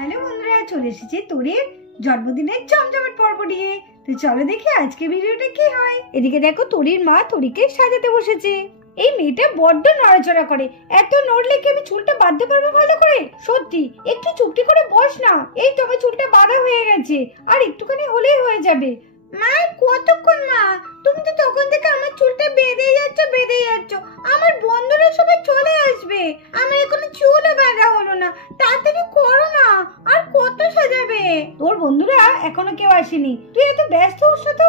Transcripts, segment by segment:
Hello বন্ধুরা, চলে এসেছি তোরের জন্মদিনের জমজমাট পর্ব নিয়ে। তো চলো দেখি আজকে ভিডিওটা কি হয়। এদিকে দেখো তোরির মা তোরিকে সাজাতে বসেছে। এই মেয়েটা বড্ড নড়াচড়া করে, এত নড়লে কি আমি চুলটা বাঁধতে পারবো ভালো করে? সত্যি একটু চুপটি করে বস না। এই তো আমার চুলটা বাঁধা হয়ে গেছে, আর একটুখানি হলেই হয়ে যাবে। মা কতক্ষণ মা? তুমি তো তখন থেকে আমার চুলটা বেঁধে যাচ্ছ। আমার বন্ধুরা সবাই চলে আসবে, আমার এখনো চুলও বাঁধা হলো না। তাড়াতাড়ি করো না, আর কত সাজাবে? তোর বন্ধুরা এখনো কেউ আসেনি, তুই এত ব্যস্ত হোস না তো।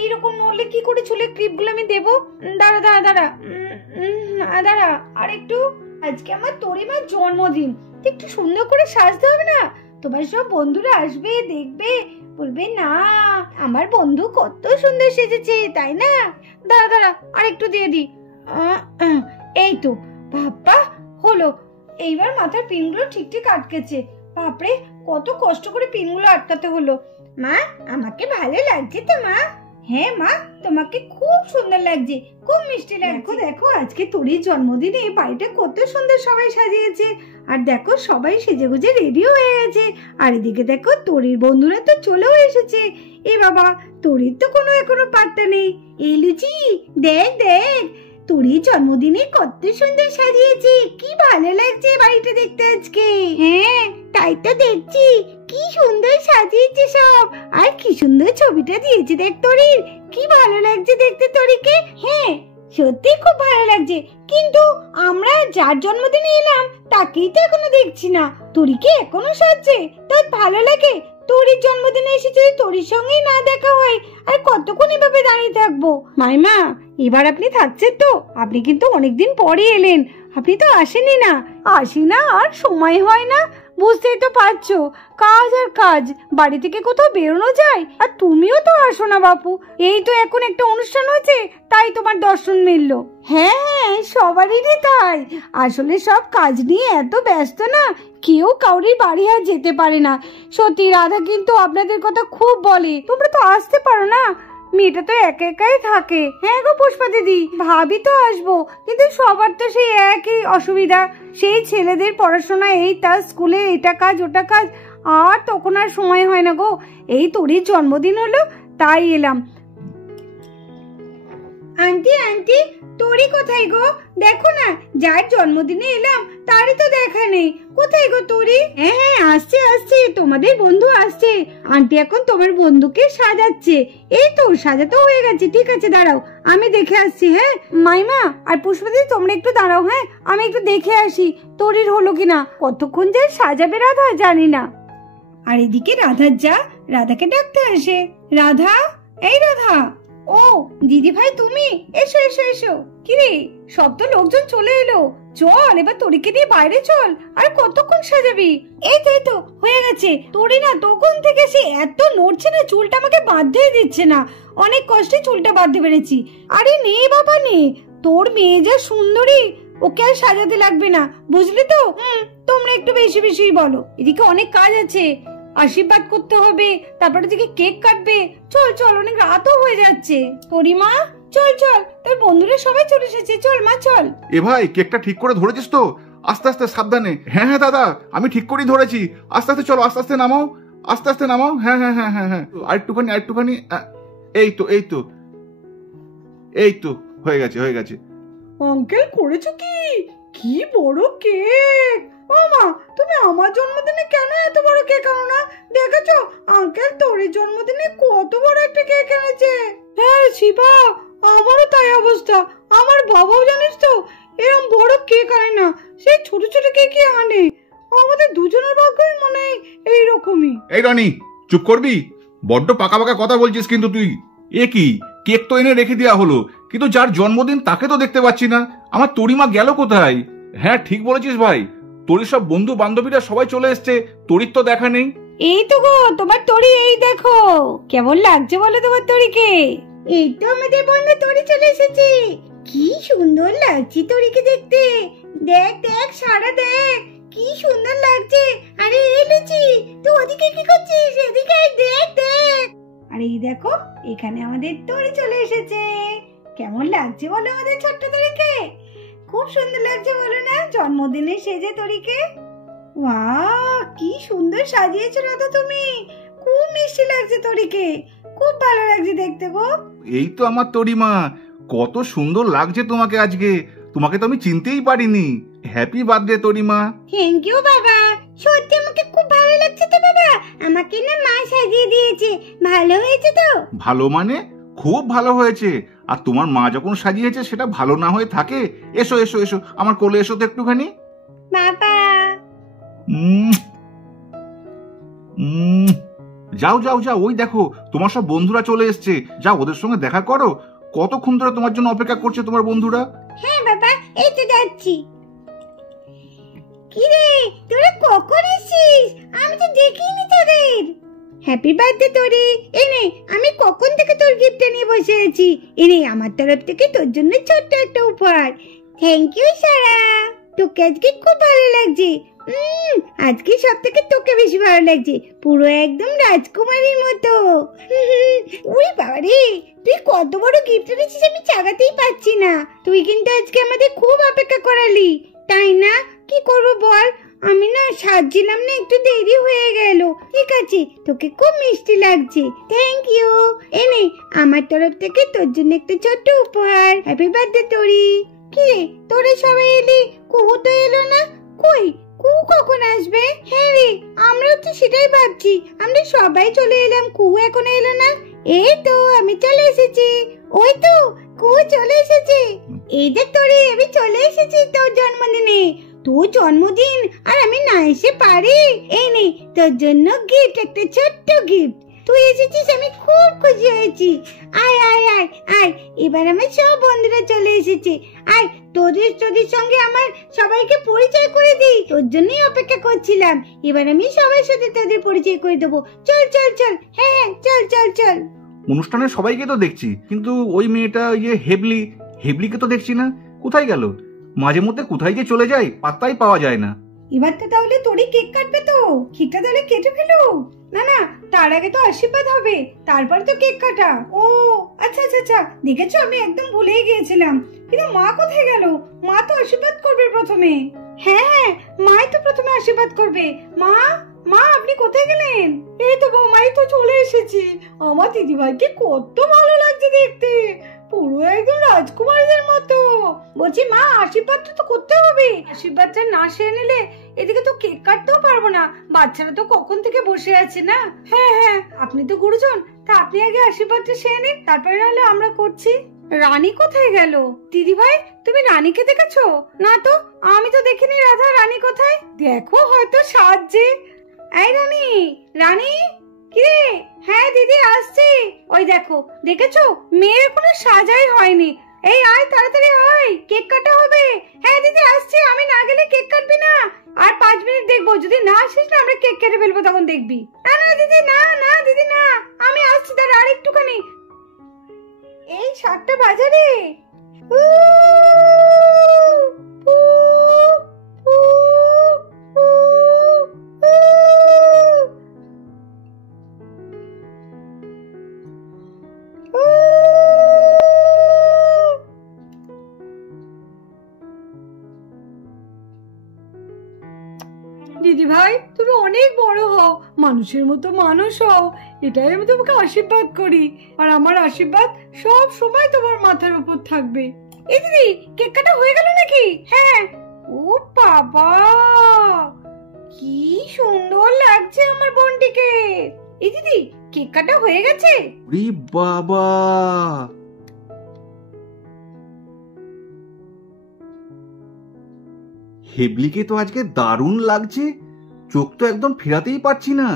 এইরকম নড়লে কি করে চুলের ক্লিপ গুলো আমি দেবো? দাঁড়া আর একটু। আজকে আমার তোরিমার জন্মদিন, একটু সুন্দর করে সাজতে হবে না? তোমার সব বন্ধুরা আসবে, দেখবে, বলবে না আমার বন্ধু কত সুন্দর সেজেছে, তাই না? দাঁড়া আর একটু দিয়ে দি। এই তো বাবা হলো। এইবার মাথার পিনগুলো ঠিক আটকেছে। বাপরে কত কষ্ট করে পিনগুলো আটকাতে হলো। মা আমাকে ভালো লাগছে তো মা? হ্যাঁ মা, তোমাকে খুব সুন্দর লাগছে, খুব মিষ্টি লাগছে। দেখো আজকে তোরির জন্মদিনে বাড়িটা কত সুন্দর সবাই সাজিয়েছে। আর দেখো সবাই সেজেগুজে রেডি হয়ে গেছে। আর এদিকে দেখো তোরির বন্ধুরা তো চলেও এসেছে। এ বাবা, তোরির তো এখনো পাত্তা নেই। এই লুচি দেখ তোরির জন্মদিনে কত সুন্দর সাজিয়েছে, কি ভালো লাগছে বাড়িটা দেখতে আজকে। হ্যাঁ তাই তো দেখছি, কি সুন্দর সাজিয়েছে সব, আর কি সুন্দর ছবিটা দিয়েছে দেখ তোরির, কি ভালো লাগছে দেখতে তোরিকে। হ্যাঁ সত্যি খুব ভালো লাগছে, কিন্তু আমরা যার জন্মদিনে এলাম তাকেই তো এখনো দেখছি না। তোরিকে এখনো সাজছে, তোর ভালো লাগে? তোরির জন্মদিনে এসে যদি তোরির সঙ্গেই না দেখা হয়, আর কতক্ষণ এভাবে দাঁড়িয়ে থাকবো? মাইমা এবার আপনি থাকছেন তো? আপনি কিন্তু অনেকদিন পরে এলেন, আপনি তো আসেনি না। আসি না, আর সময় হয় না, বুঝতেই তো পারছো, কাজ আর কাজ, বাড়ি থেকে কোথাও বেরোনো যায়? আর তুমিও তো আসো না বাপু। এই তো এখন একটা অনুষ্ঠান হয়েছে, তাই তোমার দর্শন মিললো। হ্যাঁ সবারই তাই, আসলে সব কাজ নিয়ে এত ব্যস্ত না, কেউ কাউরি বাড়ি আর যেতে পারে না। সত্যি রাধা কিন্তু আপনাদের কথা খুব বলে, তোমরা তো আসতে পারো না, মেয়েটা তো একাই থাকে। হ্যাঁ গো পুষ্পা দিদি, ভাবি তো আসবো, কিন্তু সবার তো সেই একই অসুবিধা, সেই ছেলেদের পড়াশোনা, এই তার স্কুলে এটা কাজ ওটা কাজ, আর তখন আর সময় হয় না গো। এই তোরই জন্মদিন হলো তাই এলাম। আন্টি তোরি কোথায় গো? দেখো না, যার জন্মদিনে এলাম তারই তো দেখা নেই। কোথায় গো তোরি? হ্যাঁ আসছে, তোমাদের বন্ধু আসছে। আন্টি এখন তোমার বন্ধুকে সাজাচ্ছে। এই তো সাজাতে হয়ে গেছে, ঠিক আছে দাঁড়াও আমি দেখে আসছি। হ্যাঁ মাইমা আর পুষ্পদি তোমরা একটু দাঁড়াও, হ্যাঁ আমি একটু দেখে আসি তোরির হলো কিনা। কতক্ষণ যে সাজাবে রাধা জানি না। আর এদিকে রাধাকে ডাকতে আসে। রাধা, এই রাধা। ও দিদি ভাই তুমি, এসো। কিরে সব তো লোকজন চলে এলো, চল এবার তোরিকে নিয়ে বাইরে চল। আর কতক্ষণ সাজাবি? এই তো হয়ে গেছে। তোরি না তখন থেকে সে এত নড়ছে না, চুলটা আমাকে বাঁধতেই দিচ্ছে না। অনেক কষ্টে চুলটা বাঁধতে পেরেছি। আরে নে বাবা নে, তোর মেয়ে যা সুন্দরী, ওকে আর সাজাতে লাগবে না, বুঝলি তো? তোমরা একটু বেশি বলো, এদিকে অনেক কাজ আছে, আশীর্বাদ করতে হবে, তারপরে দিকে কেক কাটবে। চল অনেক রাতও হয়ে যাচ্ছে। পরিমা চল তোর বন্ধুরা সবাই চলে এসেছে, চল মা চল। এ ভাই কেকটা ঠিক করে ধরেছিস তো? আস্তে সাবধানে। হ্যাঁ দাদা আমি ঠিক করেই ধরেছি। আস্তে চলো, আস্তে নামাও, আস্তে নামাও। হ্যাঁ আরেকটুখানি। এই তো হয়ে গেছে। আঙ্কেল করেছো কি বড় কেক! ও মা, তুমি আমার জন্মদিনে কেন এত বড় কেক আনো না? দেখেছো আঙ্কেল তোরের জন্মদিনে কত বড় একটা কেক এনেছে। হ্যাঁ শিবা, আমারও তাই অবস্থা। আমার বাবাও জানিস তো এরকম বড় কেক আনে না, সেই ছোট কেকই আনে। আমাদের দুজনের ভাগ্যই মনে হয় এইরকমই। এই রনি চুপ করবি? বড্ড পাকা কথা বলছিস কিন্তু তুই। এ কি, কেক তো এনে রেখে দেওয়া হলো, কিন্তু যার জন্মদিন তাকে তো দেখতে পাচ্ছি না। আমার তোরিমা গেল কোথায়? হ্যাঁ ঠিক বলেছিস ভাই, তোরই সব বন্ধু বান্ধবীরা সবাই চলে এসছে, তোরির তো দেখা নেই। এই তো গো তোমার তোরি, এই দেখো কেমন লাগছে বলো তোমার তোরিকে। এই তো আমাদের বন্ধু তোরি চলে এসেছে, কি সুন্দর লাগছে তোরিকে দেখতে। দেখ সারা দেখ কি সুন্দর লাগছে। আরে এই লুচি তুই ওদিকে কি করছিস? এদিকে দেখ। আরে এই দেখো এখানে আমাদের তোরি চলে এসেছে। কেমন লাগছে বলো আমাদের ছোট্ট তোরিকে? খুব সুন্দর লাগছে বলো না জন্মদিনে সেজে তোরিকে? ওয়াও কি সুন্দর সাজিয়েছো রাধা তুমি, খুব মিষ্টি লাগছে তোরিকে, খুব ভালো লাগছে দেখতে গো। এই তো আমার তরিমা, কত সুন্দর লাগছে তোমাকে আজকে, তোমাকে তো আমি চিনতেই পারিনি। Happy birthday Tarima. Thank you বাবা, সত্যি আমাকে খুব ভালো লাগছে তো বাবা, আমাকে না মা সাজিয়ে দিয়েছে, ভালো হয়েছে তো? ভালো মানে খুব ভালো হয়েছে, আর তোমার মা যখন সাজিয়েছে সেটা ভালো না হয়ে থাকে? এসো এসো এসো, আমার কোলে এসো তো একটুখানি। বাবা যাও যাও যাও, ওই দেখো তোমার সব বন্ধুরা চলে এসছে, যাও ওদের সঙ্গে দেখা করো। কতক্ষণ ধরে তোমার জন্য অপেক্ষা করছে তোমার বন্ধুরা। হ্যাঁ বাবা, এই তো যাচ্ছি। কি রে, তোরা কখন এসেছিস? আমি তো দেখিনি তোদের। হ্যাপি বার্থডে তোরে। এনে আমি কখন থেকে তোর গিফট নিয়ে বসে আছি, এনে আমার তরফ থেকে তোর জন্য ছোট্ট একটা উপহার। থ্যাংক ইউ সারা, তোকে আজকে খুব ভালো লাগছে। আজকে সব থেকে তোকে বেশি ভালো লাগছে, পুরো একদম রাজকুমারীর মতো। ওই বাবা রে, তুই কত বড় গিফট এনেছিস আমি চাগাতেই পাচ্ছি না। তুই কিন্তু আজকে আমাদের খুব অপেক্ষা করালি, তাই না? কি করবো বল, আমি না সাজছিলাম না, একটু দেরি হয়ে গেল। ঠিক আছে, তোকে খুব মিষ্টি লাগছে, থ্যাংক ইউ। এনে আমার তরফ থেকে তোর জন্য একটা ছোট্ট উপহার। হ্যাপি বার্থডে তোরি। কি রে, তোরা সবাই এলি, কুহু তো এলো না, কই কুহু কখন আসবে? হ্যাঁ রে, আমরাও তো সেটাই ভাবছি, আমরা সবাই চলে এলাম, কুহু এখনো এলো না। এই তো আমি চলে এসেছি, ওই তো কুহু চলে এসেছে। এই দেখ তোরে, আমি চলে এসেছি তোর জন্মদিনে। তোর জন্মদিন আর আমি না এসে পারি? এই নে তোর জন্য গিফট, একটা ছোট্ট গিফট। তুই এসেছিস, আমি খুব খুশি হয়েছি। আয় আয় আয় আয়, এবার আমার সব বন্ধুরা চলে এসেছে। আয় তোদের সঙ্গে আমার সবাইকে পরিচয় করে দিই, তোর জন্যই অপেক্ষা করছিলাম। এবার আমি সবার সাথে তোদের পরিচয় করে দেবো। চল চল চল, হ্যাঁ হ্যাঁ চল চল চল। অনুষ্ঠানে সবাইকে তো দেখছি, কিন্তু ওই মেয়েটা হেবলিকে তো দেখছি না, কোথায় গেল? মাঝে মধ্যে কোথায় যে চলে যায় পাত্তাই পাওয়া যায় না। এবার তো তাহলে তোরই কেক কাটবে তো, কেকটা তাহলে কেটে ফেলো। না না, তার আগে তো আশীর্বাদ হবে, তারপরে তো কেক কাটা। ও আচ্ছা আচ্ছা আচ্ছা, দেখেছো আমি একদম ভুলেই গিয়েছিলাম। কিন্তু মা কোথায় গেল? মা তো আশীর্বাদ করবে প্রথমে। হ্যাঁ হ্যাঁ, মাই তো প্রথমে আশীর্বাদ করবে। মা মা, আপনি কোথায় গেলেন? এই তো বৌমাই তো চলে এসেছি। আমার দিদিভাইকে কত ভালো লাগছে দেখতে, পুরো একদম রাজকুমারীদের মতো। বলছি মা, আশীর্বাদটা তো করতে হবে, আশীর্বাদটা না সেরে নিলে এদিকে তো কেক কাটতেও পারবো না, বাচ্চারা তো কখন থেকে বসে আছে না। হ্যাঁ হ্যাঁ, আপনি তো গুরুজন, তা আপনি আগে আশীর্বাদটা সেরে নিন, তারপরে নাহলে আমরা করছি। রানী কোথায় গেল? দিদি ভাই, তুমি রানীকে দেখেছো? না তো, আমি তো দেখিনি। রাধা, রানী কোথায়? দেখো, হয়তো সাজছে। এই রানী, রানী কি রে? হ্যাঁ দিদি, আসছি। ওই দেখো, দেখেছো মেয়ের কোনো সাজাই হয়নি। এই আয় তাড়াতাড়ি আয়, কেক কাটা হবে। হ্যাঁ দিদি আসছি, আমি না গেলে কেক কাটবি না। আর 5 মিনিট দেখবো, যদি না আসিস না আমরা কেক কেটে ফেলবো, তখন দেখবি। না না দিদি, না না দিদি না, আমি আসছি, দাঁড়া আর একটুখানি। এই 7টা বাজে রে। দিদি ভাই, তুমি অনেক বড় হও, মানুষের মতো মানুষ হও, এটাই আমি তোমাকে আশীর্বাদ করি। আর আমার আশীর্বাদ সব সময় তোমার মাথার উপর থাকবে। এই দিদি, কেক কাটা হয়ে গেল নাকি? হ্যাঁ। ও বাবা, কি সুন্দর লাগছে আমার বোনটিকে। এই দিদি, কেক কাটা হয়ে গেছে? ওরে বাবা, হেবলিকে তো আজকে দারুণ লাগছে, চোখ তো একদম ফেরাতেই পারছি না।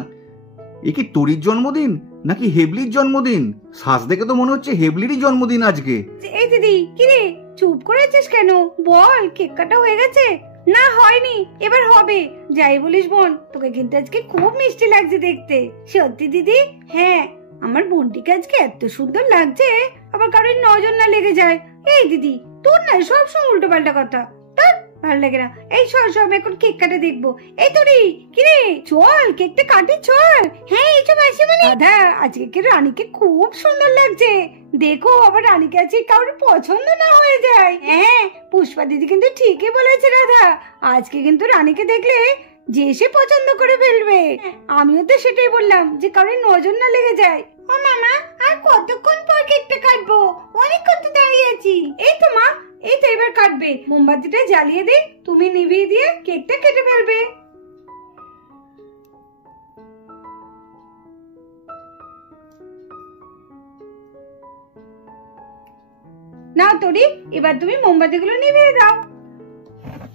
এ কি তোরির জন্মদিন নাকি হেবলির জন্মদিন? সাজ দেখে তো মনে হচ্ছে হেবলিরই জন্মদিন আজকে। এই দিদি, কি রে, চুপ করে আছিস কেন? বল, কেক কাটা হয়ে গেছে? না হয়নি, এবার হবে। যাই বলিস বোন, তোকে কিন্তু আজকে খুব মিষ্টি লাগছে দেখতে। সত্যি দিদি? হ্যাঁ, আমার বোনটিকে আজকে এত সুন্দর লাগছে, আবার কারোর নজর না লেগে যায়। এই দিদি, তোর না সবসময় উল্টো পাল্টা কথা, ভালো লাগে না। এই সর সব, এখন কেক কাটে দেখবো। এই তোরি, কিরে, চল কেকটা কাটি চল। হ্যাঁ এই সব আসে মানে। দাদা, আজকে রানীকে খুব সুন্দর লাগছে, দেখো আবার রানীকে আজকে কারোর পছন্দ না হয়ে যায়। হ্যাঁ, পুষ্পা দিদি কিন্তু ঠিকই বলেছে রাধা, আজকে কিন্তু রানীকে দেখলে যে এসে পছন্দ করে ফেলবে। আমিও তো সেটাই বললাম যে কারোর নজর না লেগে যায়। ও মামা, আর কতক্ষণ পর কেকটা কাটবো? অনেকক্ষণ তো দাঁড়িয়ে আছি। এই তো মা, এই তো এবার কাটবে। মোমবাতিটা জ্বালিয়ে দে, তুমি নিভিয়ে দিয়ে কেকটা কেটে ফেলবে। না তোরি, এবার তুমি মোমবাতিগুলো নিভিয়ে দাও।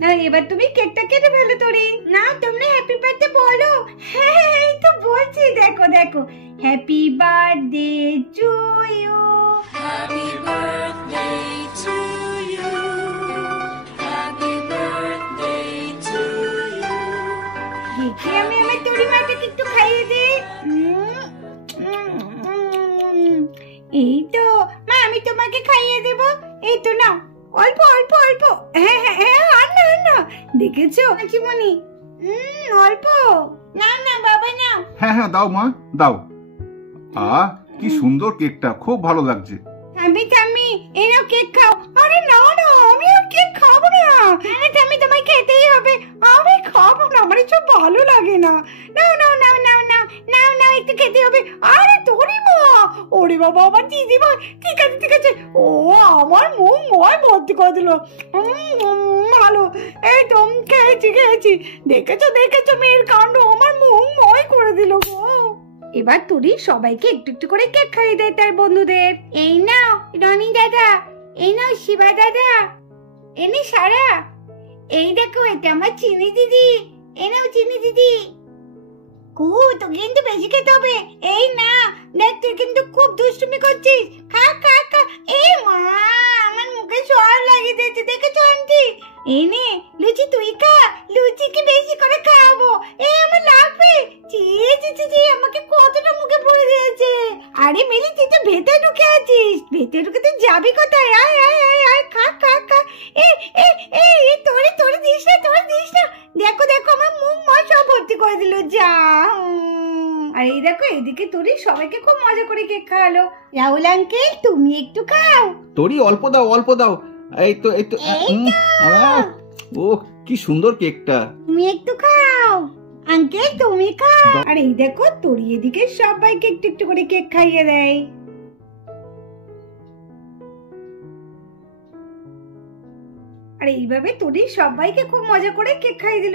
না, এবার তুমি কেকটা কেটে ফেলো তোরি। না, তোমরা হ্যাপি বার্থডে বলো। হ্যাঁ, এই তো বলছি, দেখো দেখো। Happy birthday to you, Happy birthday to you. Happy birthday to you. দেখি আমি আমার তোরি মাটাকে একটু খাইয়ে দিই। এই তো মা, আমি তোমাকে খাইয়ে দেব। এই তো না, অল্প অল্প অল্প। হ্যাঁ হ্যাঁ হ্যাঁ, আর না আর না, দেখেছো চিমনি? অল্প। না না বাবা, না। হ্যাঁ হ্যাঁ, দাও মা, দাও। কি সুন্দর কেকটা, খুব ভালো লাগছে। থামি থামি, এনাও কেক খাও। আরে না না, আমি আর কেক খাবো না। হ্যাঁ থামি, তোমায় খেতেই হবে। আমি খাবো না, আমার এসব ভালো লাগে না। নাও নাও নাও নাও নাও নাও নাও, একটু খেতে হবে। আরে তোরি মা, ওরে বাবা, আমার দিদি ভাই। ঠিক আছে ঠিক আছে। ও, আমার মুখ ময় ভর্তি করে দিল। ভালো, এই তো খেয়েছি খেয়েছি। দেখেছো দেখেছো মেয়ের কাণ্ড, আমার মুখ ময় করে দিল গো। এবার তুরি সবাইকে একটু একটু করে কেক খাইয়ে দেয় তার বন্ধুদের। এই নাও রনি দাদা, এই নাও শিবা দাদা, এনে সারা, এই দেখো এটা আমার চিনি দিদি, এই নাও চিনি দিদি। তো কিন্তু বেশি খেতে হবে। এই না, দেখ তুই কিন্তু খুব দুষ্টুমি করছিস। খা খা খা। এই মা, আমার মুখে সর লাগিয়ে দিয়েছে, দেখেছো আন্টি? এই নে লুচি, তুই খা। লুচি কি বেশি করে খাবো? এই আমার লাগবে। চি চি চি চি, আমাকে কতটা মুখে পড়ে দিয়েছে। আরে মিলি, তুই তো ভেতরে ঢুকে আছিস। ভেতরে ঢুকে তুই যাবি কোথায়? আয় আয় আয় আয়, খা খা খা। এই এই এই, তোরে তোরে দিস না, তোরে দিস না। দেখো দেখো, আমার মুখ মা সব ভর্তি করে দিল। যা। আর এই দেখো, এইদিকে তোরি সবাইকে খুব মজা করে কেক খাওয়ালো। রাহুল আঙ্কেল, তুমি একটু খাও। তোরই অল্প দাও, অল্প দাও। এই তো এই তো। ও, কি সুন্দর কেকটা। তুমি একটু খাও। আঙ্কেল তুমি খাও। আর এই দেখো, তোরি এদিকে সবাইকে একটু একটু করে কেক খাইয়ে দেয়। আর এইভাবে তোরি সবাইকে খুব মজা করে কেক খাইয়ে দিল।